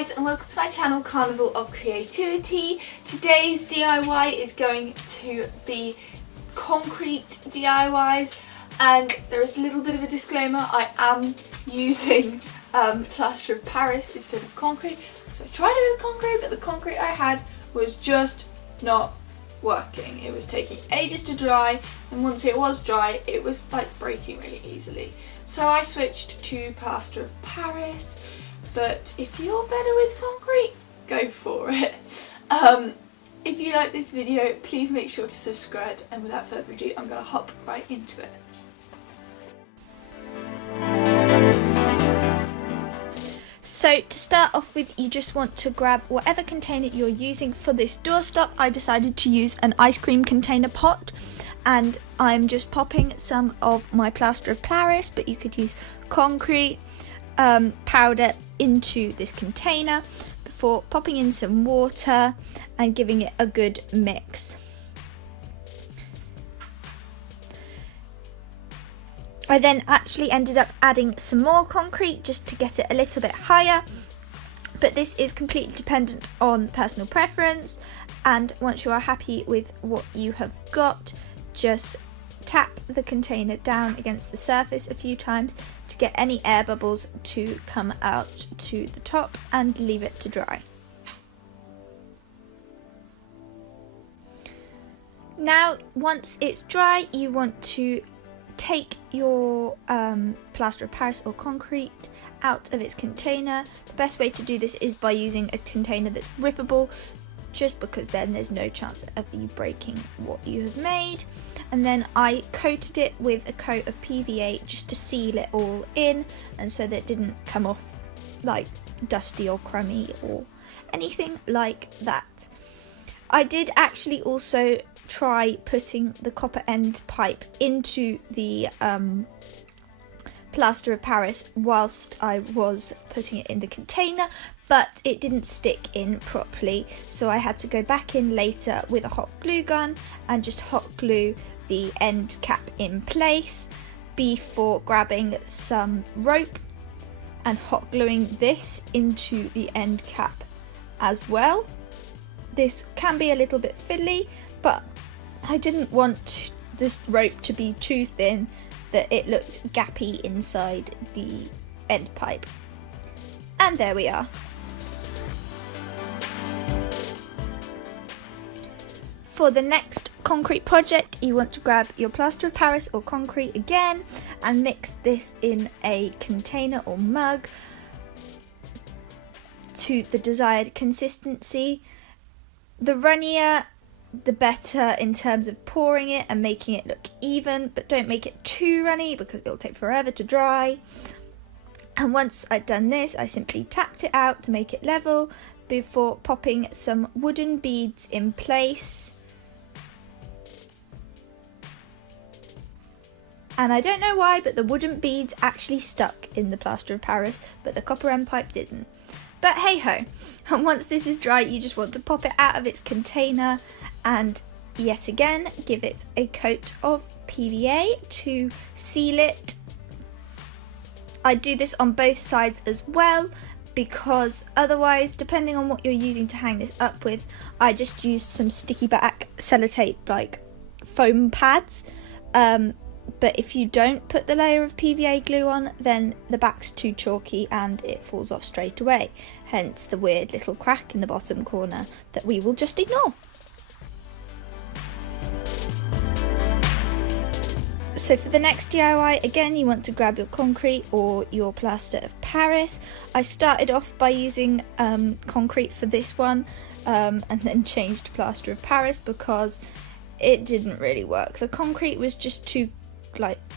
guys, and welcome to my channel Carnival of Creativity. Today's DIY is going to be concrete DIYs, and there is a little bit of a disclaimer. I am using plaster of Paris instead of concrete. So I tried it with concrete, but the concrete I had was just not working. It was taking ages to dry, and once it was dry it was like breaking really easily. So I switched to plaster of Paris, but if you're better with concrete, go for it. If you like this video, please make sure to subscribe, and without further ado I'm going to hop right into it. So to start off with, you just want to grab whatever container you're using for this doorstop. I decided to use an ice cream container pot, and I'm just popping some of my plaster of Paris, but you could use concrete powder into this container before popping in some water and giving it a good mix. I then actually ended up adding some more concrete just to get it a little bit higher, but this is completely dependent on personal preference, and once you are happy with what you have got, just tap the container down against the surface a few times to get any air bubbles to come out to the top, and leave it to dry. Now once it's dry, you want to take your plaster of Paris or concrete out of its container. The best way to do this is by using a container that's rippable, just because then there's no chance of you breaking what you have made. And then I coated it with a coat of PVA just to seal it all in, and so that it didn't come off like dusty or crummy or anything like that. I did actually also try putting the copper end pipe into the plaster of Paris whilst I was putting it in the container, but it didn't stick in properly, so I had to go back in later with a hot glue gun and just hot glue the end cap in place before grabbing some rope and hot gluing this into the end cap as well. This can be a little bit fiddly, but I didn't want this rope to be too thin that it looked gappy inside the end pipe. And there we are. For the next concrete project, you want to grab your plaster of Paris or concrete again and mix this in a container or mug to the desired consistency. The runnier the better in terms of pouring it and making it look even, but don't make it too runny because it'll take forever to dry. And once I'd done this, I simply tapped it out to make it level before popping some wooden beads in place. And I don't know why, but the wooden beads actually stuck in the plaster of Paris, but the copper end pipe didn't. But hey ho, and once this is dry, you just want to pop it out of its container and yet again give it a coat of PVA to seal it. I do this on both sides as well, because otherwise, depending on what you're using to hang this up with, I just use some sticky back sellotape like foam pads. But if you don't put the layer of PVA glue on, then the back's too chalky and it falls off straight away. Hence the weird little crack in the bottom corner that we will just ignore. So for the next DIY, again, you want to grab your concrete or your plaster of Paris. I started off by using concrete for this one, and then changed to plaster of Paris because it didn't really work. The concrete was just too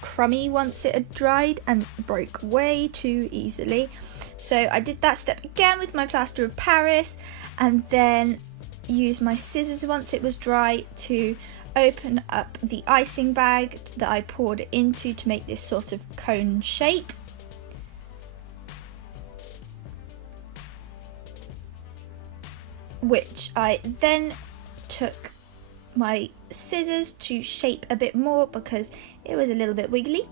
crummy once it had dried and broke way too easily. So I did that step again with my plaster of Paris, and then used my scissors once it was dry to open up the icing bag that I poured it into to make this sort of cone shape. Which I then took my scissors to shape a bit more because it was a little bit wiggly,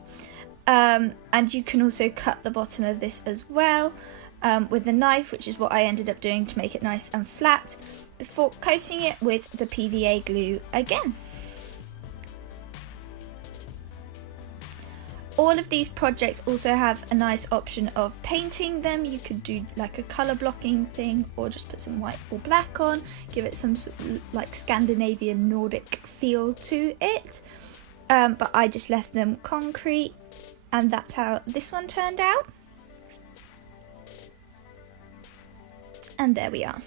and you can also cut the bottom of this as well. with a knife, which is what I ended up doing to make it nice and flat, before coating it with the PVA glue again. All of these projects also have a nice option of painting them. You could do like a colour blocking thing, or just put some white or black on, give it some sort of like Scandinavian Nordic feel to it. But I just left them concrete, and that's how this one turned out. And there we are.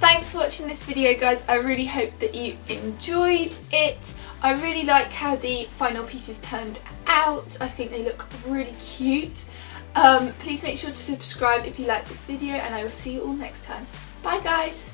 Thanks for watching this video, guys. I really hope that you enjoyed it. I really like how the final pieces turned out. I think they look really cute. Please make sure to subscribe if you like this video, and I will see you all next time. Bye guys!